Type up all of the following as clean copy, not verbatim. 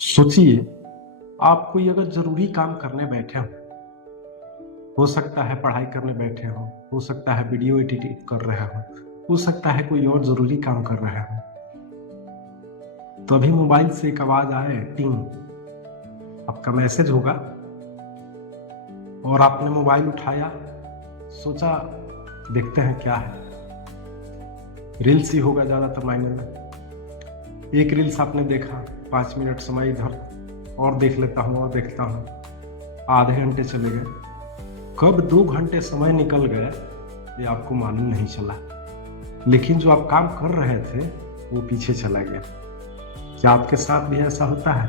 सोचिए, आप कोई अगर जरूरी काम करने बैठे हो सकता है पढ़ाई करने बैठे हो सकता है वीडियो एडिटिंग कर रहे हो सकता है कोई और जरूरी काम कर रहे हो। तो अभी मोबाइल से एक आवाज आए, टिंग, आपका मैसेज होगा और आपने मोबाइल उठाया, सोचा देखते हैं क्या है। रील्स ही होगा ज्यादातर मायने में। एक रील्स आपने देखा, 5 मिनट समय इधर और देख लेता हूँ और देखता हूँ, आधे घंटे चले गए। कब 2 घंटे समय निकल गए ये आपको मालूम नहीं चला, लेकिन जो आप काम कर रहे थे वो पीछे चला गया। क्या आपके साथ भी ऐसा होता है?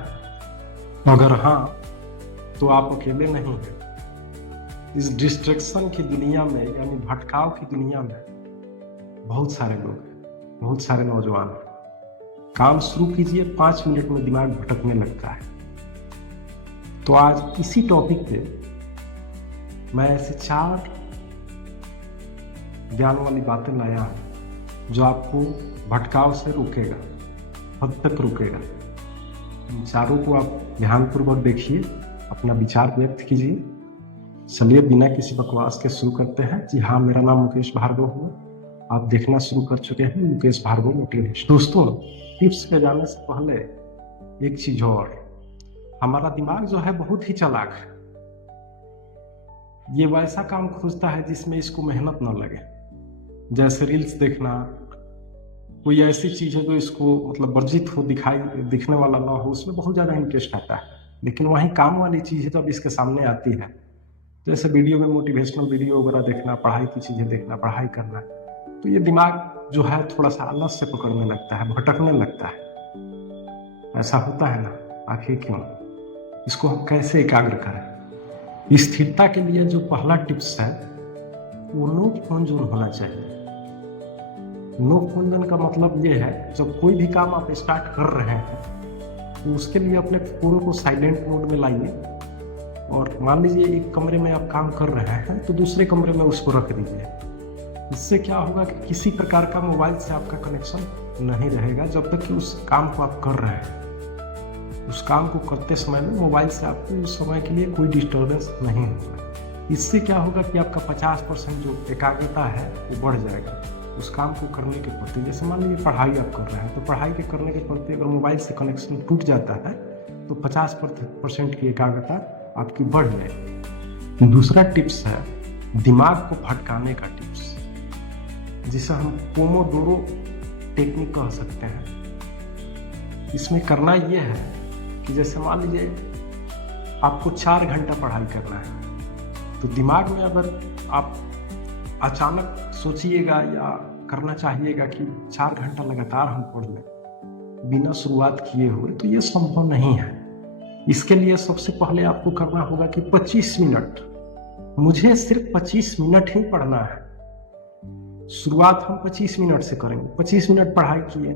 अगर हाँ, तो आप अकेले नहीं हैं। इस डिस्ट्रैक्शन की दुनिया में, यानी भटकाव की दुनिया में बहुत सारे लोग हैं, बहुत सारे नौजवान हैं। काम शुरू कीजिए, 5 मिनट में दिमाग भटकने लगता है। तो आज इसी टॉपिक पे मैं ऐसे 4 ज्ञान वाली बातें लाया हूं जो आपको भटकाव से रोकेगा, हद तक रोकेगा। इन चारों को आप ध्यानपूर्वक देखिए, अपना विचार व्यक्त कीजिए। चलिए बिना किसी बकवास के शुरू करते हैं। जी हाँ, मेरा नाम मुकेश भार्गव हुआ। आप देखना शुरू कर चुके हैं मुकेश भार्गव मोटिवेशन। दोस्तों, टिप्स पे जाने से पहले एक चीज और, हमारा दिमाग जो है बहुत ही चालाक है। ये वैसा काम खोजता है जिसमें इसको मेहनत न लगे, जैसे रील्स देखना। कोई ऐसी चीज है जो इसको मतलब वर्जित हो, दिखने वाला ना हो, उसमें बहुत ज्यादा इंटरेस्ट आता है। लेकिन वही काम वाली चीज है जब इसके सामने आती है, जैसे वीडियो में मोटिवेशनल वीडियो वगैरह देखना, पढ़ाई की चीजें देखना, पढ़ाई करना, तो ये दिमाग जो है थोड़ा सा आलस से पकड़ने लगता है, भटकने लगता है। ऐसा होता है ना? आखिर क्यों? इसको हम कैसे एकाग्र करें? स्थिरता के लिए जो पहला टिप्स है वो नो फोन जोन होना चाहिए। नो फोन जोन का मतलब ये है, जब कोई भी काम आप स्टार्ट कर रहे हैं तो उसके लिए अपने फोन को साइलेंट मोड में लाइए। और मान लीजिए एक कमरे में आप काम कर रहे हैं तो दूसरे कमरे में उसको रख दीजिए। इससे क्या होगा कि किसी प्रकार का मोबाइल से आपका कनेक्शन नहीं रहेगा जब तक कि उस काम को आप कर रहे हैं। उस काम को करते समय में मोबाइल से आपको उस समय के लिए कोई डिस्टर्बेंस नहीं होगा। इससे क्या होगा कि आपका 50% जो एकाग्रता है वो बढ़ जाएगा उस काम को करने के प्रति। जैसे मान लीजिए पढ़ाई आप कर रहे हैं, तो पढ़ाई के करने के प्रति अगर मोबाइल से कनेक्शन टूट जाता है तो 50% की एकाग्रता आपकी बढ़ जाएगी। दूसरा टिप्स है दिमाग को भटकाने का टिप्स, जिसे हम पोमोडोरो टेक्निक कह सकते हैं। इसमें करना यह है कि जैसे मान लीजिए आपको 4 घंटा पढ़ाई करना है, तो दिमाग में अगर आप अचानक सोचिएगा या करना चाहिएगा कि 4 घंटा लगातार हम पढ़ लें बिना शुरुआत किए हुए, तो ये संभव नहीं है। इसके लिए सबसे पहले आपको करना होगा कि 25 मिनट, मुझे सिर्फ 25 मिनट ही पढ़ना है। शुरुआत हम 25 मिनट से करेंगे। 25 मिनट पढ़ाई किए,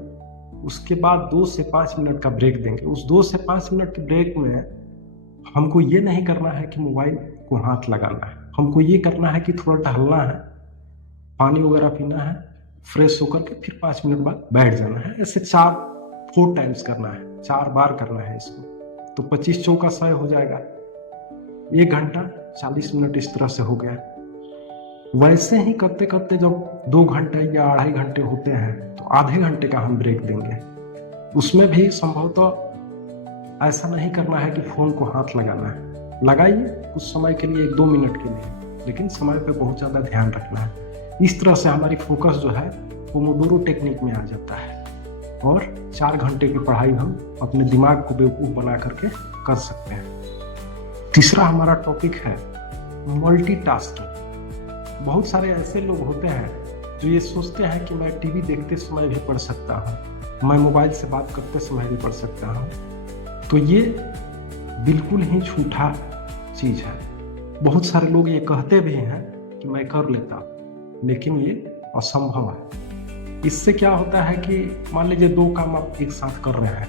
उसके बाद 2 से 5 मिनट का ब्रेक देंगे। उस 2 से 5 मिनट के ब्रेक में हमको ये नहीं करना है कि मोबाइल को हाथ लगाना है, हमको ये करना है कि थोड़ा टहलना है, पानी वगैरह पीना है, फ्रेश होकर के फिर 5 मिनट बाद बैठ जाना है। ऐसे 4 टाइम्स करना है, 4 बार करना है इसको। तो 25 चौका 100 हो जाएगा। 1 घंटा 40 मिनट इस तरह से हो गया। वैसे ही करते करते जब 2 घंटे या 2.5 घंटे होते हैं तो आधे घंटे का हम ब्रेक देंगे। उसमें भी संभवतः ऐसा नहीं करना है कि फोन को हाथ लगाना है। लगाइए कुछ समय के लिए, 1-2 मिनट के लिए, लेकिन समय पे बहुत ज्यादा ध्यान रखना है। इस तरह से हमारी फोकस जो है पोमोडोरो टेक्निक में आ जाता है और 4 घंटे की पढ़ाई हम अपने दिमाग को बेवकूफ बना करके कर सकते हैं। तीसरा हमारा टॉपिक है मल्टीटास्किंग। बहुत सारे ऐसे लोग होते हैं जो ये सोचते हैं कि मैं टीवी देखते समय भी पढ़ सकता हूँ, मैं मोबाइल से बात करते समय भी पढ़ सकता हूँ। तो ये बिल्कुल ही झूठा चीज है। बहुत सारे लोग ये कहते भी हैं कि मैं कर लेता हूँ, लेकिन ये असंभव है। इससे क्या होता है कि मान लीजिए 2 काम आप एक साथ कर रहे हैं,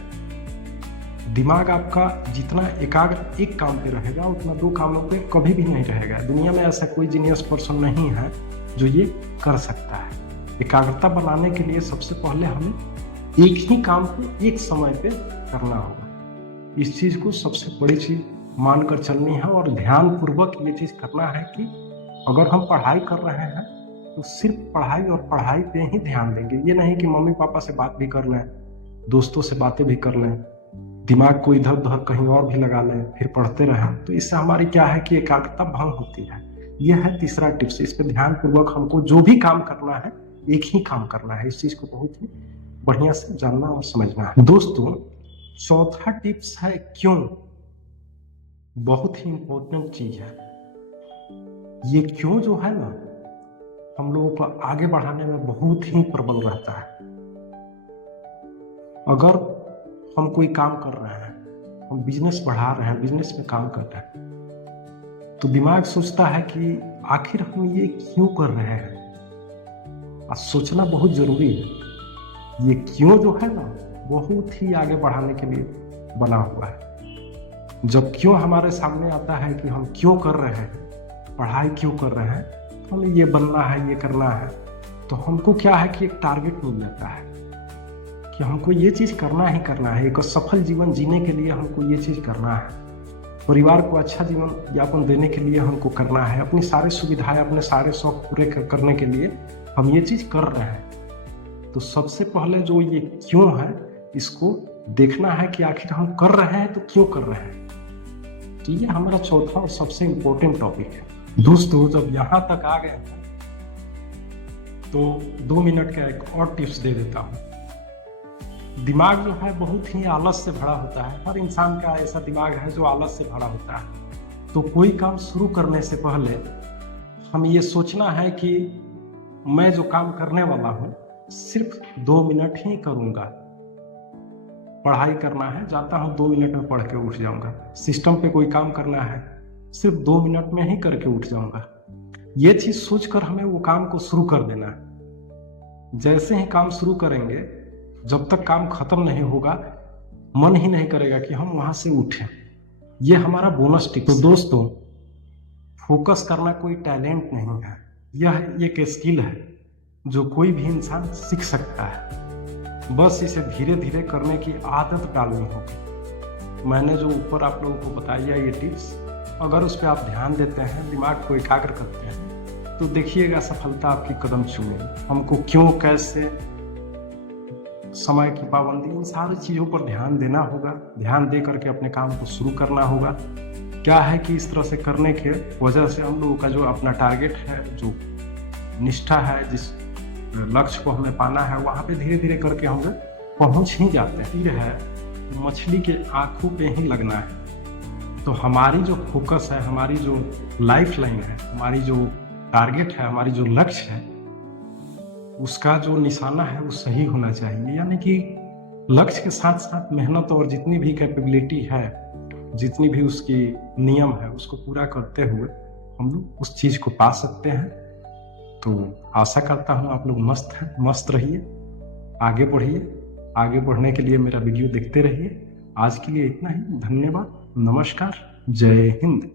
दिमाग आपका जितना एकाग्र एक काम पे रहेगा उतना 2 कामों पे कभी भी नहीं रहेगा। दुनिया में ऐसा कोई जीनियस पर्सन नहीं है जो ये कर सकता है। एकाग्रता बनाने के लिए सबसे पहले हमें एक ही काम को एक समय पे करना होगा। इस चीज़ को सबसे बड़ी चीज़ मानकर चलनी है और ध्यानपूर्वक ये चीज़ करना है कि अगर हम पढ़ाई कर रहे हैं तो सिर्फ पढ़ाई और पढ़ाई पे ही ध्यान देंगे। ये नहीं कि मम्मी पापा से बात भी कर लें, दोस्तों से बातें भी कर लें, दिमाग को इधर उधर कहीं और भी लगा लें, फिर पढ़ते रहें, तो इससे हमारी क्या है कि एकाग्रता भंग होती है। यह है तीसरा टिप्स। इस पर ध्यानपूर्वक हमको जो भी काम करना है एक ही काम करना है। इस चीज को बहुत ही बढ़िया से जानना और समझना है। दोस्तों, चौथा टिप्स है क्यों। बहुत ही इंपॉर्टेंट चीज है ये। क्यों जो है ना, हम लोगों को आगे बढ़ाने में बहुत ही प्रबल रहता है। अगर हम कोई काम कर रहे हैं, हम बिजनेस बढ़ा रहे हैं, बिजनेस में काम कर रहे हैं, तो दिमाग सोचता है कि आखिर हम ये क्यों कर रहे हैं। और सोचना बहुत जरूरी है। ये क्यों जो है ना, बहुत ही आगे बढ़ाने के लिए बना हुआ है। जब क्यों हमारे सामने आता है कि हम क्यों कर रहे हैं, पढ़ाई क्यों कर रहे हैं, हमें ये बनना है, ये करना है, तो हमको क्या है कि एक टारगेट मिल जाता है कि हमको ये चीज़ करना ही करना है। एक सफल जीवन जीने के लिए हमको ये चीज़ करना है, परिवार को अच्छा जीवन यापन देने के लिए हमको करना है, अपनी सारी सुविधाएं, अपने सारे शौक पूरे करने के लिए हम ये चीज़ कर रहे हैं। तो सबसे पहले जो ये क्यों है, इसको देखना है कि आखिर हम कर रहे हैं तो क्यों कर रहे हैं। तो ये हमारा चौथा और सबसे इम्पोर्टेंट टॉपिक है। दोस्तों, जब यहाँ तक आ गए हैं तो 2 मिनट का एक और टिप्स दे देता हूँ। दिमाग जो है बहुत ही आलस से भरा होता है। हर इंसान का ऐसा दिमाग है जो आलस से भरा होता है। तो कोई काम शुरू करने से पहले हम ये सोचना है कि मैं जो काम करने वाला हूँ सिर्फ 2 मिनट ही करूँगा। पढ़ाई करना है, जाता हूँ 2 मिनट में पढ़ के उठ जाऊँगा। सिस्टम पे कोई काम करना है, सिर्फ 2 मिनट में ही करके उठ जाऊँगा। ये चीज़ सोचकर हमें वो काम को शुरू कर देना है। जैसे ही काम शुरू करेंगे, जब तक काम खत्म नहीं होगा, मन ही नहीं करेगा कि हम वहाँ से उठें। ये हमारा बोनस टिप। तो दोस्तों, फोकस करना कोई टैलेंट नहीं है, यह एक स्किल है जो कोई भी इंसान सीख सकता है। बस इसे धीरे धीरे करने की आदत डालनी होगी। मैंने जो ऊपर आप लोगों को बताया ये टिप्स, अगर उस पर आप ध्यान देते हैं, दिमाग को एकाग्र करते हैं, तो देखिएगा सफलता आपकी कदम छूएगी। हमको क्यों, कैसे, समय की पाबंदी, इन सारी चीज़ों पर ध्यान देना होगा। ध्यान दे करके अपने काम को शुरू करना होगा। क्या है कि इस तरह से करने के वजह से हम लोगों का जो अपना टारगेट है, जो निष्ठा है, जिस लक्ष्य को हमें पाना है, वहाँ पे धीरे धीरे करके हम पहुँच ही जाते हैं। तीर है, मछली के आँखों पे ही लगना है। तो हमारी जो फोकस है, हमारी जो लाइफ लाइन है, हमारी जो टारगेट है, हमारी जो लक्ष्य है, उसका जो निशाना है वो सही होना चाहिए। यानी कि लक्ष्य के साथ साथ मेहनत और जितनी भी कैपेबिलिटी है, जितनी भी उसकी नियम है, उसको पूरा करते हुए हम लोग उस चीज़ को पा सकते हैं। तो आशा करता हूँ आप लोग मस्त रहिए, आगे बढ़िए। आगे बढ़ने के लिए मेरा वीडियो देखते रहिए। आज के लिए इतना ही। धन्यवाद, नमस्कार, जय हिंद।